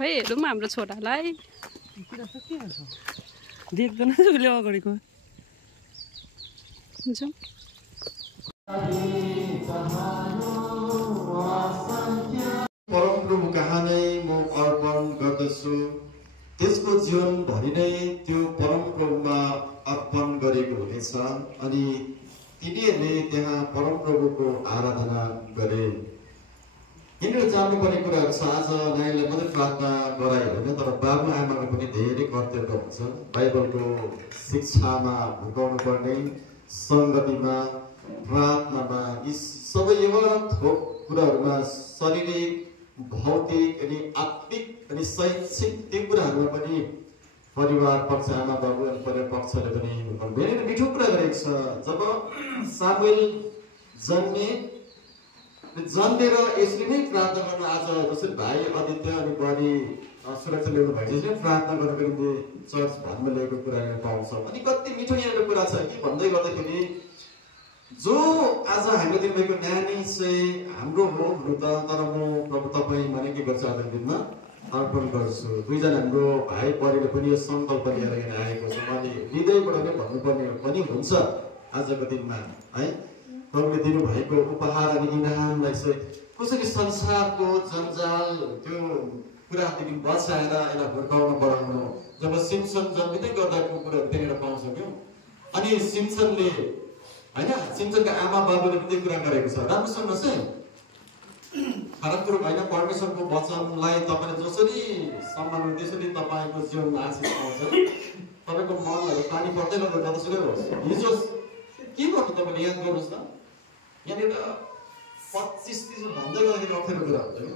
खै हेरौँ हाम्रो छोरालाई देख्दैन उसले अगाडिको जाउँ परमप्रभु कहाँ नै म अर्पण गर्दछु त्यसको जीवनभरि नै त्यो परमप्रभुमा अर्पण गरेको हुनेछ अनि तिनीहरूले त्यहाँ परमप्रभुको आराधना गरे। यिनीहरू जान्नुपर्ने कुराहरू छ। आज नानीलाई मात्रै प्रार्थना गरायो होइन, तर बाबु आमाको पनि धेरै कर्तव्य हुन्छ। बाइबलको शिक्षामा हुर्काउनु पर्ने, सङ्गतिमा, प्रार्थनामा, यी सबै एउटा थोक कुराहरूमा शारीरिक, भौतिक अनि आत्मिक अनि शैक्षिक त्यो कुराहरूमा पनि परिवार पक्ष, आमा बाबु अनि परिवार पक्षले पनि धेरै नै मिठो कुरा गरेको छ। जब सामुएल जन्मेर यसरी नै प्रार्थना गर्न, आज जसरी भाइ आदित्य अनि बुहारी सुरक्षा ल्याउनु भएको छ, प्रार्थना गर्नको निम्ति चर्च भन्न ल्याएको कुरा पाउँछौँ। अनि कति मिठो यहाँको कुरा छ कि भन्दै गर्दाखेरि जो आज हाम्रो दिनुभएको नानी चाहिँ हाम्रो हो हुनु त, तर म प्रभु तपाईँ माने के गर्छु आजको दिनमा अर्पण गर्छु। दुईजना हाम्रो भाइ बहिनीले पनि यो सङ्कल्प लिएर यहाँ आएको छ। अनि हृदयबाट नै भन्नुपर्ने पनि हुन्छ आजको दिनमा है। प्रभुले दिनुभएको उपहार अनि इनामलाई चाहिँ कसरी संसारको जन्जाल त्यो कुरादेखि बचाएर यसलाई हुर्काउन बढाउनु। जब सिम्सन जन्मिँदै गर्दाको कुराहरू त्यहाँनिर पाउँछ क्यौँ। अनि सिम्सनले होइन, सिम्सनका आमा बाबुले पनि त्यो कुरा गरेको छ। राम्रो सुन्नुहोस् है, खराब कुरो होइन। परमेश्वरको वचनलाई तपाईँले जसरी सम्मान गर्नु त्यसरी तपाईँको जीवनमा आशिष पाउँछ। तपाईँको मनहरू पानी पर्दै गर्दा जतासुकै होस्, हिजो के गर्नु तपाईँले याद गर्नुहोस् न। यहाँनिर 25-30 भन्दै गर्दाखेरि अप्ठ्यारो कुरा हुन्छ क्या।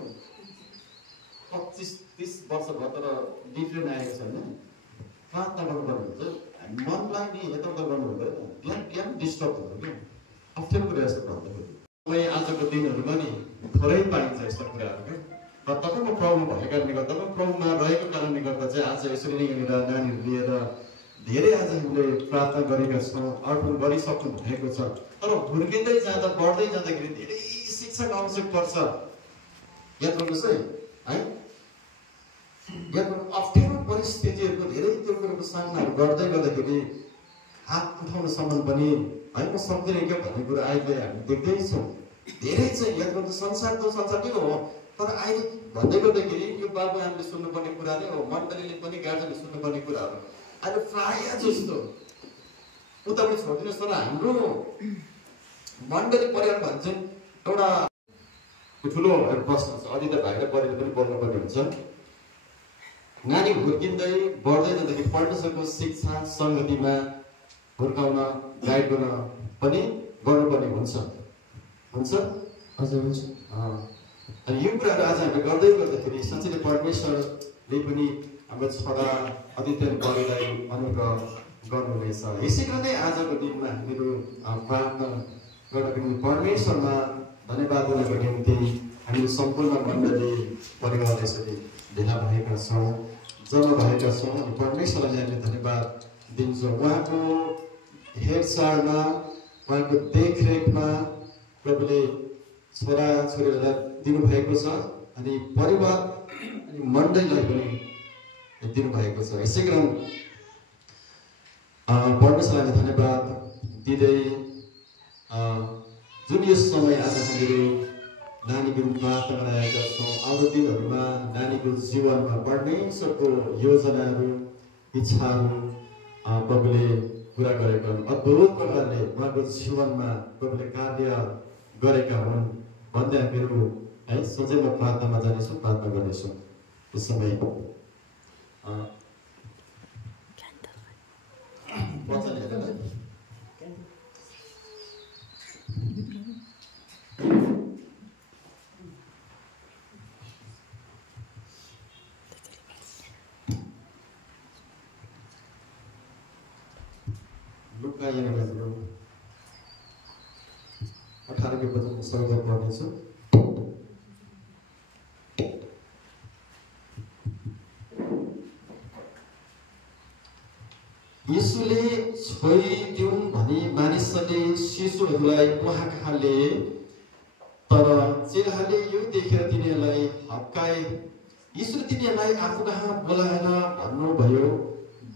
25-30 वर्ष भयो तर डिफ्रेन्ट आएको छैन। प्रार्थना गर्नुपर्ने हुन्छ। मनलाई नि यताउता गर्नु हुँदैन, बिहान डिस्टर्ब हुन्छ क्या। अप्ठ्यारो कुरा जस्तो भन्दाखेरि तपाईँ आजको दिनहरूमा नि थोरै पाइन्छ यस्ता कुराहरू क्या। र तपाईँको प्रब्लम भएको कारणले गर्दा, तपाईँ प्रब्लममा रहेको कारणले गर्दा चाहिँ आज यसरी नै यहाँनिर नानीहरू लिएर धेरै आज हामीले प्रार्थना गरेका छौँ, अर्पण गरिसक्नु भएको छ। तर हुर्किँदै जाँदा, बढ्दै जाँदाखेरि धेरै शिक्षाको आवश्यक पर्छ। याद गर्नुहोस् है, याद गर्नु। अप्ठ्यारो परिस्थितिहरूको धेरै त्यो कुरोको सामनाहरू गर्दै गर्दाखेरि हात उठाउनसम्म पनि है म सक्दिनँ क्या भन्ने कुरा अहिले हामी देख्दैछौँ। धेरै चाहिँ याद गर्नु, संसारकै हो। तर अहिले भन्दै गर्दाखेरि यो बाबु आमाले सुन्नुपर्ने कुरा नै हो, मण्डलीले पनि गार्जेनले सुन्नुपर्ने कुराहरू अहिले प्रायः जस्तो उतापट्टि छोडिदिनुहोस्। तर हाम्रो मण्डली परिवार भन्छ एउटा ठुलो प्रश्न छ। अधिक भाइले परिवार पनि बोल्नुपर्ने हुन्छ। नानी हुर्किँदै बढ्दै जाँदाखेरि परमेश्वरको शिक्षा सङ्गतिमा हुर्काउन, गाइड गर्न पनि गर्नुपर्ने हुन्छ। हजुर हुन्छ। अनि यो कुराहरू आज हामीले गर्दै गर्दाखेरि साँच्चै नै परमेश्वरले पनि हाम्रो छोरा आदित्य बढीलाई अनुग्रह गर्नुहुनेछ। यसै कारण नै आजको दिनमा हामीहरू प्रार्थना गर्नको निम्ति परमेश्वरमा धन्यवाद दिनको निम्ति हामी सम्पूर्ण मण्डली परिवार यसरी भेला भएका छौँ, जम्मा भएका छौँ। अनि परमेश्वरलाई हामीले धन्यवाद दिन्छौँ। उहाँको हेरचाहमा, उहाँको देखरेखमा प्रभुले छोरा छोरीहरूलाई दिनुभएको छ अनि परिवार अनि मण्डलीलाई पनि दिनुभएको छ। यसै कारण परमेश्वरलाई धन्यवाद दिँदै जुन यो समय आज हामीहरू नानीको प्रार्थना गराएका छौँ, आउँदो दिनहरूमा नानीको जीवनमा परमेश्वरको योजनाहरू, इच्छाहरू प्रभुले पुरा गरेका हुन्। अद्भुत प्रकारले उहाँको जीवनमा प्रभुले कार्य गरेका हुन् भन्दै हामीहरू है सोचेमा प्रार्थनामा जानेछौँ, प्रार्थना गर्नेछौँ। यस समय वचन हेरेर लुका 18 के वचन सर्वदा पढ्नेछु। यीशुले छोडिदिउन् भनी मानिसहरूले शिशुहरूलाई उहाँ कहाँ लिए, तर चेलाहरूले यो देखेर तिनीहरूलाई हप्काए ईश्वर तिनीहरूलाई आफू कहाँ बोलाएर भन्नुभयो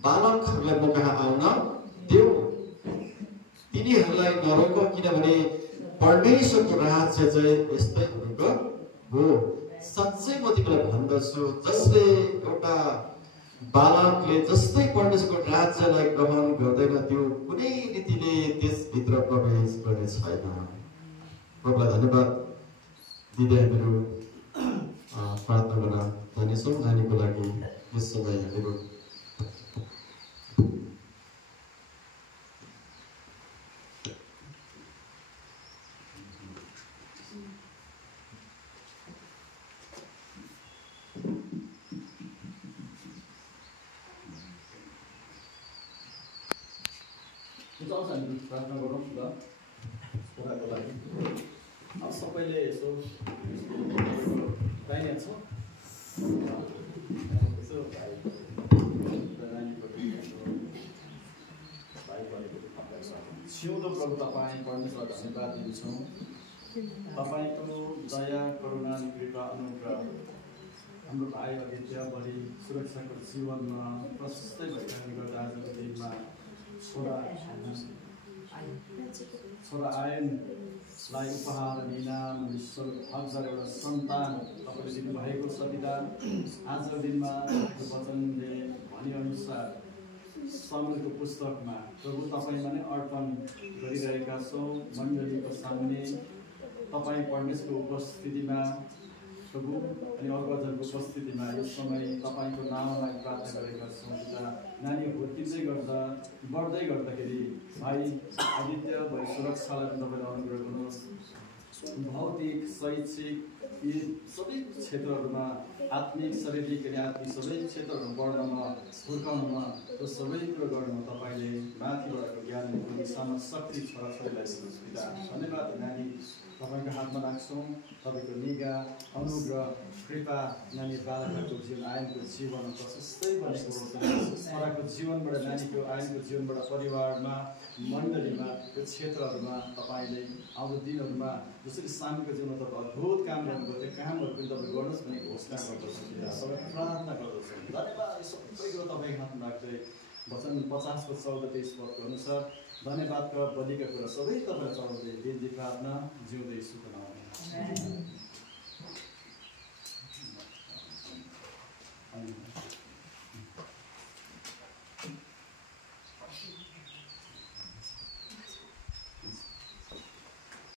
बालकहरूलाई म कहाँ आउन देऊ, तिनीहरूलाई नरोक, किनभने परमेश्वरको राज्य चाहिँ यस्तै हुनुको हो। साँच्चै म तिमीलाई भन्दछु, जसले एउटा बालकले जस्तै परमेश्वरको राज्यलाई ग्रहण गर्दैन त्यो कुनै रीतिले त्यसभित्र प्रवेश गर्ने छैन। प्रभुलाई धन्यवाद दिँदै मेरो प्रार्थना गर्न जानेछौँ। नानीको लागि यस समय हामीहरू प्रार्थना गरौँ ल छोराको लागि। अब सबैले यसो दाहिने छ यसो भाइ नानीपट्टि भाइ भनेको सिउँदो प्रभु तपाईँ परमेश्वर धन्यवाद दिन्छौँ। तपाईँको दया करुणा कृपा अनुग्रह हाम्रो भाइ अदित्य बढी सुरक्षाको जीवनमा प्रशस्तै भइरहने गर्दा आजको दिनमा छोरा आयनलाई उपहार इनाम ईश्वर 1000 एउटा सन्तान तपाईँले दिनुभएको छ पिता। आजको दिनमा वचनले भनेअनुसार समयको पुस्तकमा प्रभु तपाईँमा नै अर्पण गरिरहेका छौँ। मण्डलीको सामुन्ने तपाईँ परमेश्वरको उपस्थितिमा प्रभु अनि अगजनको उपस्थितिमा यस समय तपाईँको नामलाई प्रार्थना गरेका छौँ पिता। नानी हुर्किँदै गर्दा बढ्दै गर्दाखेरि भाइ आदित्य भाइ सुरक्षालाई तपाईँले अनुग्रह गर्नुहोस्। भौतिक शैक्षिक यी सबै क्षेत्रहरूमा आत्मिक शारीरिक अनि आत्मिक सबै क्षेत्रहरूमा बढ्नमा हुर्काउनमा र सबै कुरो गर्नमा तपाईँले माथिबाटको ज्ञान दिशामा शक्ति छोराछोरीलाई दिनुहोस् पिता। धन्यवाद नानी तपाईँको हातमा राख्छौँ। तपाईँको निगा अनुग्रह कृपा नानी बालकको जीवन आयनको जीवनमा प्रशस्तै बनेको छोराको जीवनबाट नानीको आयनको जीवनबाट परिवारमा मण्डलीमा त्यो क्षेत्रहरूमा तपाईँले आउँदो दिनहरूमा जसरी सामूहिक जीवनमा तपाईँ अद्भुत काम गर्नुभयो त्यो कामहरू पनि तपाईँ गर्नुहोस् भन्ने घोषणा गर्दछौँ। तपाईँ प्रार्थना गर्दछौँ। धन्यवाद सबै कुरो तपाईँको हातमा राख्दै वचन 50 को 14-23 पदको अनुसार धन्यवादका बलिका कुरा सबै तपाईँलाई चढाउँदै दिदी प्रार्थना जिउँदै सुख नाममा।